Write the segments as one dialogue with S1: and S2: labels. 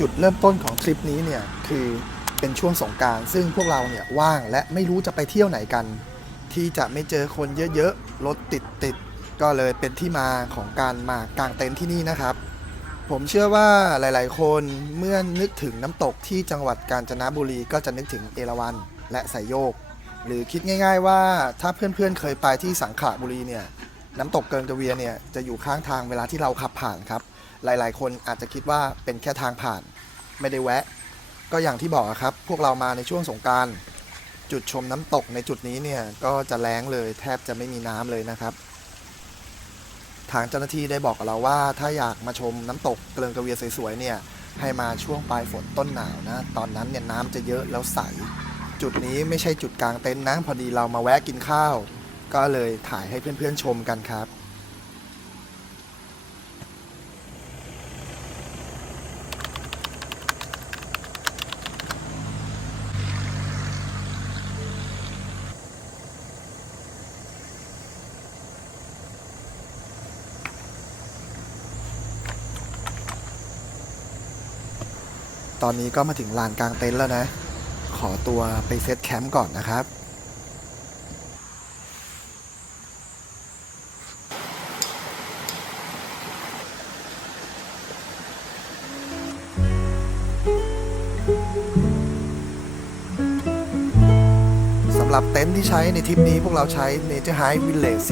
S1: จุดเริ่มต้นของทริปนี้เนี่ยคือเป็นช่วงสงการซึ่งพวกเราเนี่ยว่างและไม่รู้จะไปเที่ยวไหนกัน ที่จะไม่เจอคนเยอะๆรถติดติดๆก็เลยเป็นที่มาของการมากางเต็นท์ที่นี่นะครับ ผมเชื่อว่าหลายๆ คนเมื่อนึกถึงน้ำตกที่จังหวัดกาญจนบุรีก็จะนึกถึงเอราวัณและไสยโยก หรือคิดง่าย ๆ ว่าถ้าเพื่อนๆ เคยไปที่สังขละบุรีเนี่ยน้ำตกเกิงกระเวียเนี่ยจะอยู่ข้างทางเวลาที่เราขับผ่านครับ หลาย ๆ คนอาจจะคิดว่าเป็นแค่ทางผ่าน ไม่ได้แวะ ก็อย่างที่บอกครับ พวกเรามาในช่วงสงการจุดชมน้ำตกในจุดนี้เนี่ยก็จะแล้งเลยแทบจะไม่มีน้ำเลยนะครับ ทางเจ้าหน้าที่ได้บอกกับเราว่าถ้าอยากมาชมน้ำตกเกลิงกระเวียสวยๆเนี่ยให้มาช่วงปลายฝนต้นหนาวนะ ตอนนั้นเนี่ยน้ำจะเยอะแล้วใส จุดนี้ไม่ใช่จุดกลางเต็นท์นะพอดีเรามาแวะกินข้าว ก็เลยถ่ายให้เพื่อนๆชมกันครับ ตอนนี้ก็มาถึงลานกลางเต็นท์แล้วนะ ขอตัวไปเซตแคมป์ก่อนนะครับ สำหรับเต็นท์ที่ใช้ในทริปนี้พวกเราใช้ Nature High Village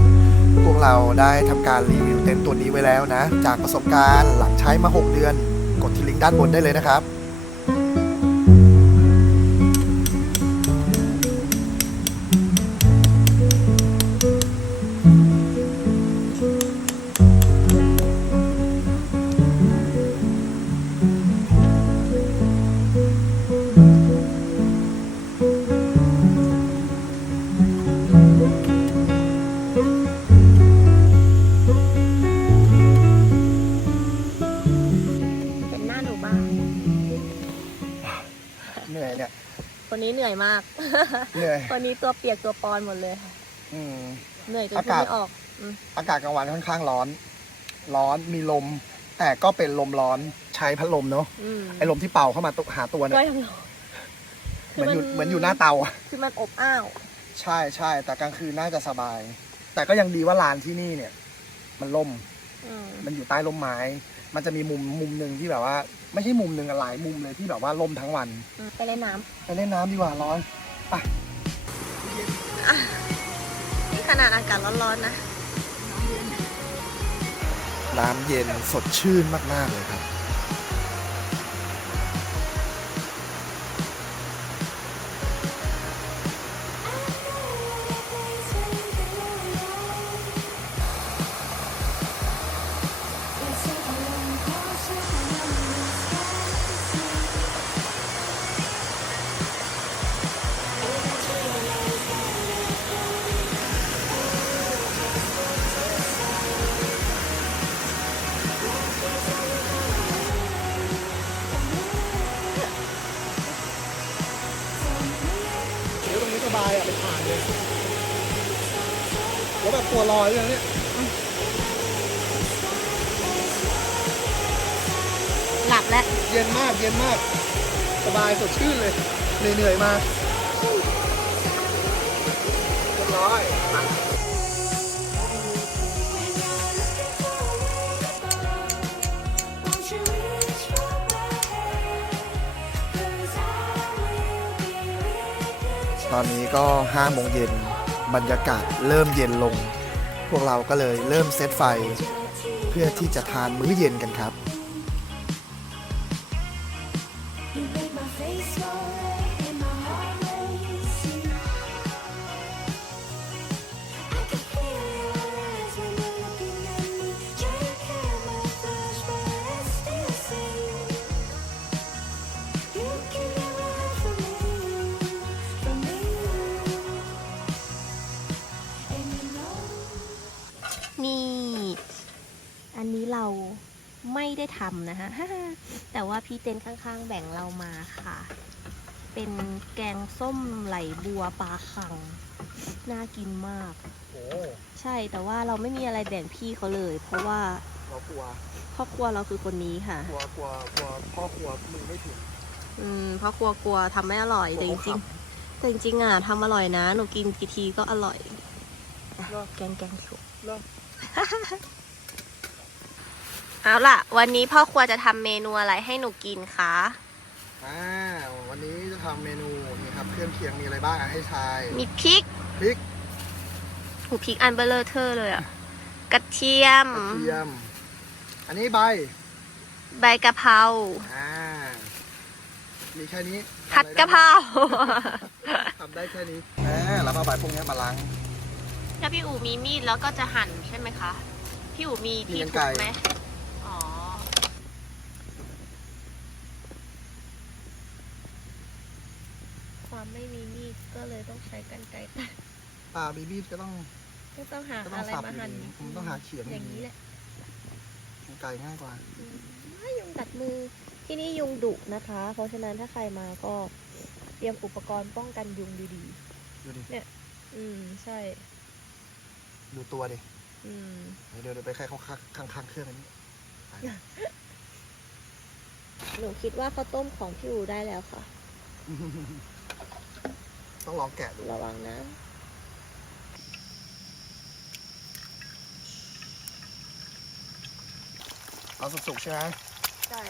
S1: 13 พวกเราได้ทำการรีวิวเต็นท์ตัวนี้ไว้แล้วนะ จากประสบการณ์หลังใช้มา 6 เดือน กดที่ลิงก์ด้านบนได้เลยนะครับ
S2: เหนื่
S1: อย
S2: คนนี้ตัวเปียกตัวปอนหมดเลยค่ะ
S1: อืม
S2: เหนื่อยจน
S1: อา
S2: พูด
S1: กาศ
S2: ไม่ออกอืม
S1: อากาศกลางวันค่อนข้างร้อน ร้อนมีลม แต่ก็เป็นลมร้อนใช้พัดลมเนาะ
S2: อืม
S1: ไอ้ลมที่เป่าเข้ามาตุหาตัวเนี่
S2: ก็
S1: ย
S2: ยังร้อน
S1: เหมือนอยู่เหมือนอยู่หน้าเตาอะ
S2: คือมันอบอ้าว
S1: ใช่ใช่แต่กลางคืนน่าจะสบาย แต่ก็ยังดีว่าลานที่นี่เนี่ย มันล่ม
S2: อืม
S1: มันอยู่ใต้ร่มไม้ มันจะมีมุมมุมหนึ่งที่แบบว่า ไม่ใช่มุมหนึ่งอะหลายมุมเลยที่แบบว่าล่มทั้งวัน
S2: อืมไปเล่นน้
S1: ไปเล่นน้ำดีกว่าร้อนำ
S2: นี่ขนาดอากาศร้อนๆนะ
S1: น้ำเย็นสดชื่นมาก ๆ เลยครับ อะเป็นผ่านเลยแล้วแบบตัวลอยเลยนะเนี่ย
S2: หลับแล้ว
S1: เย็นมากเย็นมาก สบายสดชื่นเลยเหนื่อยๆมาเรียบร้อย ตอนนี้ก็5โมงเย็นบรรยากาศเริ่มเย็นลง พวกเราก็เลยเริ่มเซตไฟ เพื่อที่จะทานมื้อเย็นกันครับ
S3: You make
S2: ทำนะฮะ แต่ว่าพี่เต้นข้างๆ แบ่งเรามาค่ะ เป็นแกงส้มไหลบัวปลาคัง น่ากินมาก
S1: โอ้
S2: ใช่แต่ว่าเราไม่มีอะไรแบ่งพี่เขาเลย เพราะว่า
S1: เรากลัว
S2: พพ่อครัวเราคือคนนี้ค่ะ
S1: กลัวกลัวกลัวพ่อครัวมือไม่ถึง
S2: อืมเพราะกลัวกลัวทำไม่อร่อยแต่จริงๆแต่จริงๆอะทำอร่อยนะ หนูกินกี่ทีก็อร่อยอะแกงแกงชุบ
S1: เลิก
S2: เอาล่ะ วันนี้พ่อครัวจะทำเมนูอะไรให้หนูกินคะ
S1: อ่าวันนี้จะทำเมนูนี่ครับเครื่องเคียงมีอะไรบ้างอะให้ทาย
S2: มีพริก
S1: พริก
S2: หูพริกอันเบลเลอร์เทอร์เลยอะกระเทียม
S1: กระเทียม อันนี้ใบ
S2: ใบกะเพรา
S1: อ่ามีแค่นี้
S2: ผัดกะเพรา
S1: ทำได้แค่นี้แหมแล้วก็เอาใบพวกนี้มาล้าง
S2: ถ้าพี่อู๋มีมีดแล้วก็จะหั่นใช่ไหมคะ พี่อู๋มีที่
S1: มีกรร
S2: ทุ
S1: ไกร
S2: บไหมอ๋อ ความ ไม่มีมีดก็เลยต้องใช้กันไกรตัด
S1: ปลาบีบีก็ต้อง
S2: ก็ต้องหา
S1: ก็ต้อง
S2: อะไร
S1: สับ
S2: มาหั่น
S1: อยู่ดีผมต้องหาเขียง
S2: อย่างนี้แหละ
S1: ไก่ง่ายกว่า
S2: ไม่ยุงกัดมือที่นี่ยุงดุนะคะ เพราะฉะนั้นถ้าใครมาก็เตรียมอุปกรณ์ป้องกันยุงดี
S1: ดูดิ
S2: ๆ อืมใช่
S1: ดูตัวดิ
S2: อืม
S1: เดี๋ยวเดี๋ยวไปใครเขาข้างข้างๆเครื่องอันนี้
S2: หนูคิดว่าข้าวต้มของพี่อูได้แล้วค่ะ
S1: ต้องลองแกะดู
S2: ระวังนะ
S1: เอาสุกๆใช่ไหม
S2: ใช่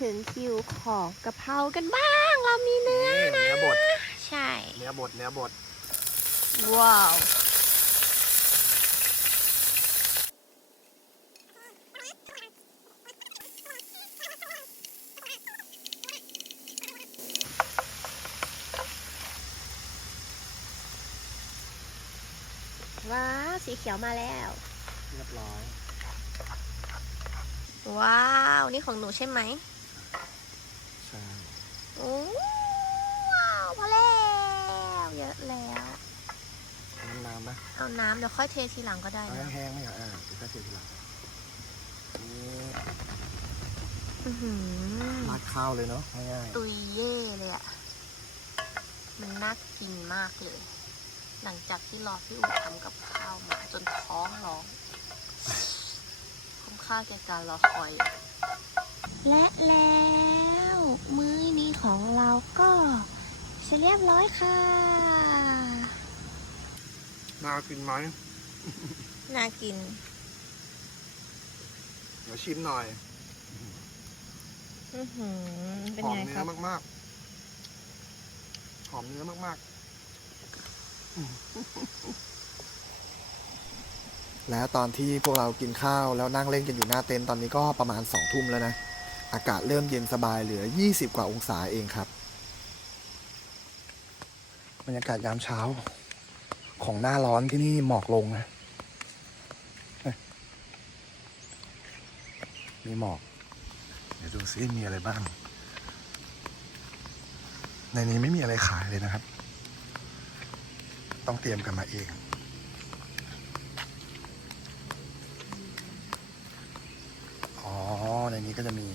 S2: ถึงคิวของกะเพรากันบ้าง เรามีเนื้อ
S1: นี่เนื้อบด
S2: ใช่
S1: เนื้อบด เนื้อบด
S2: ว้าว ว้าว สี เขียวมาแล้ว
S1: เรียบร้อย
S2: ว้าว นี่ของหนูใช่ไหม
S1: ใช่
S2: โอ้ว้าวพอแล้วเยอะแล้ว
S1: เอาน้ำไหม
S2: เอาน้ำเดี๋ยวค่อยเททีหลังก็ได้
S1: เอา
S2: นะ
S1: แห้งๆไหมอะอ่าเดี๋ยวก็เททีหลังนี่
S2: อื้อหือ
S1: ราดข้าวเลยเนาะง่าย
S2: ตุยเย่เลยอะมันน่ากินมากเลย หลังจากที่รอพี่อู๋ทำกับข้าวมาจนท้องร้องคุ้มค่าแก่การรอคอย และแล้วมื้อนี้ของเราก็เสร็จเรียบร้อยค่ะ
S1: ๆน่ากินไหม
S2: น่ากิน
S1: เดี๋ยวชิมหน่อย
S2: อือหือเป็น
S1: หอม
S2: ไง
S1: เนื้
S2: ครั
S1: อบ มากๆ หอมเนื้อมากๆ แล้วตอนที่พวกเรากินข้าวแล้วนั่งเล่นกันอยู่หน้าเต็นท์ตอนนี้ก็ประมาณสองทุ่มแล้วนะ อากาศเริ่มเย็นสบายเหลือ 20 กว่าองศาเองครับบรรยากาศยามเช้า ของหน้าร้อนที่นี่หมอกลงนะ มีหมอก เดี๋ยวดูซิมีอะไรบ้าง ในนี้ไม่มีอะไรขายเลยนะครับ ต้องเตรียมกันมาเอง อ๋อ ในนี้ก็จะมี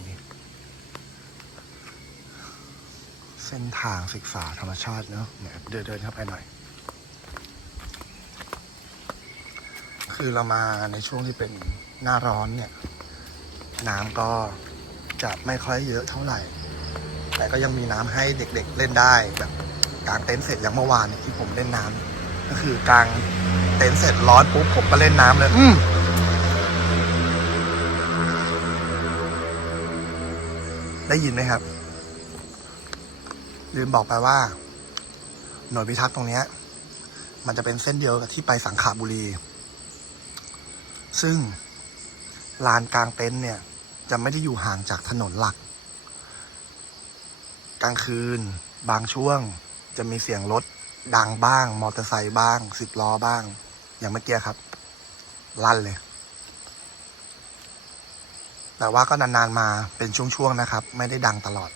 S1: เส้นทางศึกษาธรรมชาติเนาะเนี่ยเดินเดินเข้าไปหน่อย คือเรามาในช่วงที่เป็นหน้าร้อนเนี่ย น้ำก็จะไม่ค่อยเยอะเท่าไหร่ แต่ก็ยังมีน้ำให้เด็กๆเล่นได้แบบกางเต็นท์เสร็จอย่างเมื่อวานเนี่ยที่ผมเล่นน้ำ ก็คือกางเต็นท์เสร็จร้อนปุ๊บผมก็เล่นน้ำเลย อืมได้ยินไหมครับ ลืมบอกไปว่า หน่วยพิทักษ์ตรงเนี้ย มันจะเป็นเส้นเดียวกับที่ไปสังขบุรี ซึ่งลานกลางเต็นท์เนี่ย จะไม่ได้อยู่ห่างจากถนนหลัก กลางคืน บางช่วงจะมีเสียงรถ ดังบ้าง มอเตอร์ไซค์บ้างสิบล้อบ้าง อย่างเมื่อกี้ครับ ลั่นเลย แต่ว่าก็นานๆมาเป็นช่วงๆนะครับ ไม่ได้ดังตลอด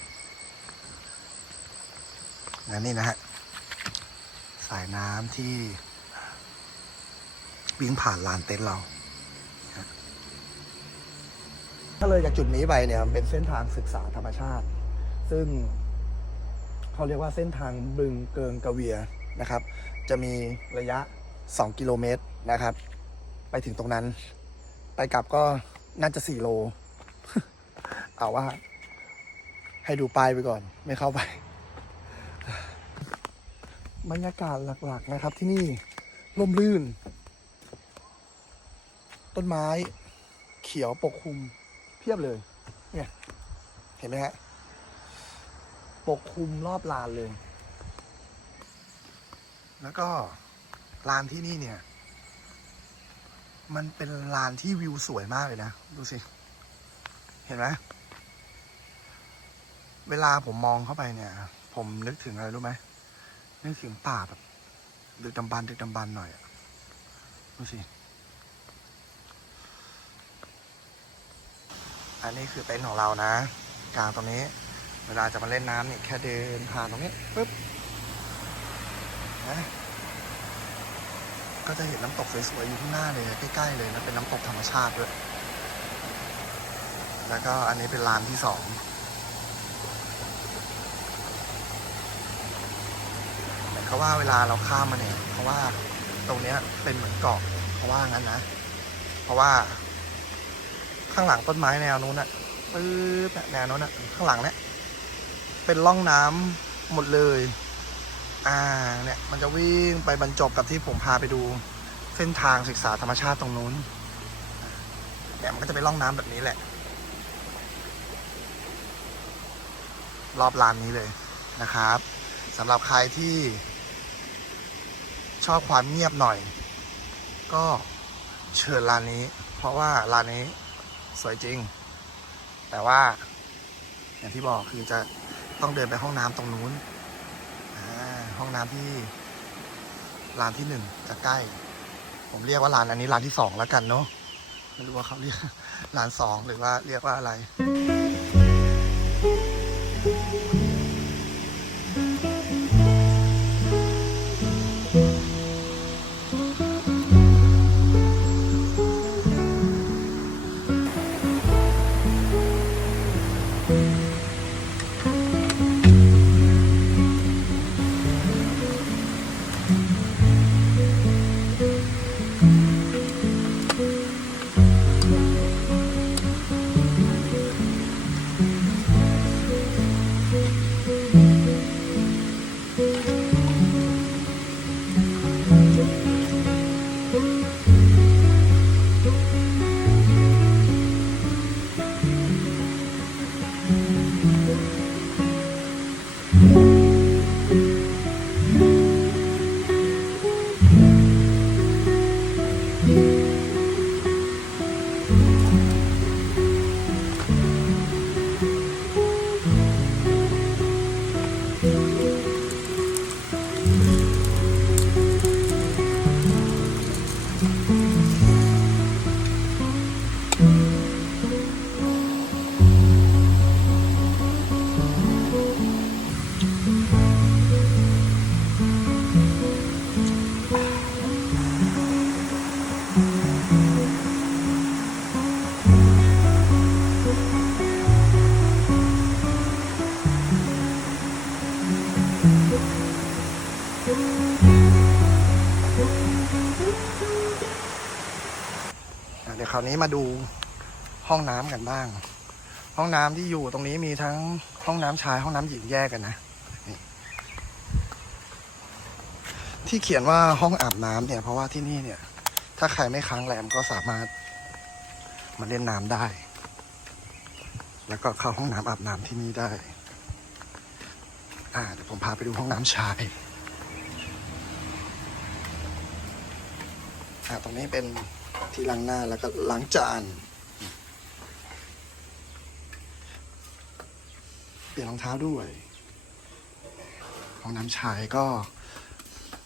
S1: และนี่นะฮะสายน้ำที่ วิ่งผ่านลานเต็นท์เราถ้าเลยจากจุดนี้ไปเนี่ยเป็นเส้นทางศึกษาธรรมชาติ ซึ่งเขาเรียกว่าเส้นทางบึงเกิงกะเวีย นะครับ จะมีระยะ 2 กิโลเมตรนะครับ ไปถึงตรงนั้น ไปกลับก็น่าจะสี่โล เอาว่า ให้ดูป้ายไปก่อน ไม่เข้าไป บรรยากาศหลักๆนะครับที่นี่ร่มรื่น ต้นไม้เขียวปกคลุมเพียบเลย เนี่ย เห็นไหมฮะ ปกคลุมรอบลานเลย แล้วก็ลานที่นี่เนี่ย มันเป็นลานที่วิวสวยมากเลยนะ ดูสิ เห็นไหมเวลาผมมองเข้าไปเนี่ย ผมนึกถึงอะไรรู้ไหมนึกถึงป่าแบบดึกดำบรรดึกดำบรรหน่อยดูสิ อันนี้คือเต็นท์ของเรานะ กลางตรงนี้ เวลาจะมาเล่นน้ำเนี่ยแค่เดินผ่านตรงนี้ปุ๊บ นะ ก็จะเห็นน้ำตกสวยๆอยู่ข้างหน้าเลยใกล้ๆเลยนะเป็นน้ำตกธรรมชาติด้วย แล้วก็อันนี้เป็นลานที่สองเขาว่าเวลาเราข้ามมาเนี่ยเพราะว่าตรงเนี้ยเป็นเหมือนเกาะเพราะว่างั้นนะ เพราะว่า ข้างหลังต้นไม้แนวนู้นอะปื๊บแนวนู้นอะข้างหลังเนี่ยเป็นร่องน้ำหมดเลย อ่าเนี่ยมันจะวิ่งไปบรรจบกับที่ผมพาไปดูเส้นทางศึกษาธรรมชาติตรงนู้นเนี่ยมันก็จะเป็นร่องน้ำแบบนี้แหละ รอบลานนี้เลยนะครับสำหรับใครที่ชอบความเงียบหน่อย ก็เชิญร้านนี้ เพราะว่าร้านนี้สวยจริง แต่ว่าอย่างที่บอกคือจะต้องเดินไปห้องน้ำตรงนู้น ห้องน้ำที่ร้านที่หนึ่งจะใกล้ ผมเรียกว่าร้านอันนี้ร้านที่สองแล้วกันเนาะไม่รู้ว่าเขาเรียกร้านสองหรือว่าเรียกว่าอะไร เดี๋ยวคราวนี้มาดูห้องน้ำกันบ้าง ห้องน้ำที่อยู่ตรงนี้มีทั้งห้องน้ำชายห้องน้ำหญิงแยกกันนะที่เขียนว่าห้องอาบน้ำเนี่ย เพราะว่าที่นี่เนี่ย ถ้าใครไม่ค้างแรมก็สามารถมาเล่นน้ำได้ แล้วก็เข้าห้องน้ำอาบน้ำที่นี่ได้ อ่าเดี๋ยวผมพาไปดูห้องน้ำชาย ตรงนี้เป็นที่ล้างหน้าแล้วก็ล้างจาน เปลี่ยนรองเท้าด้วยห้องน้ำชายก็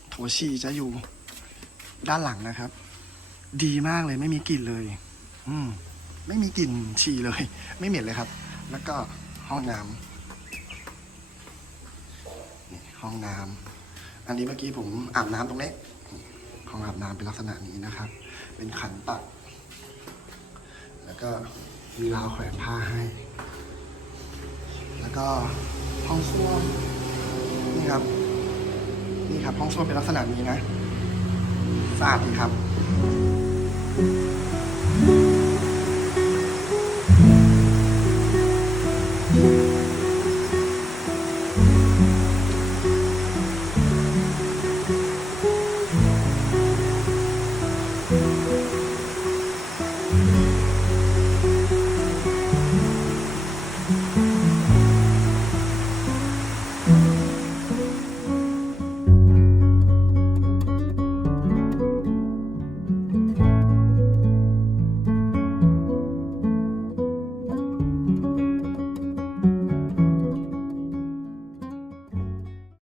S1: โถฉี่จะอยู่ด้านหลังนะครับ ดีมากเลยไม่มีกลิ่นเลย อืมไม่มีกลิ่นฉี่เลย ไม่เหม็นเลยครับ แล้วก็ห้องน้ำนี่ห้องน้ำอันนี้เมื่อกี้ผมอาบน้ำตรงนี้ ห้องอาบน้ำเป็นลักษณะนี้นะครับ เป็นขันตัก แล้วก็มีราวแขวนผ้าให้ แล้วก็ห้องส้วมนี่ครับ นี่ครับห้องส้วมเป็นลักษณะนี้นะสะอาดดีครับ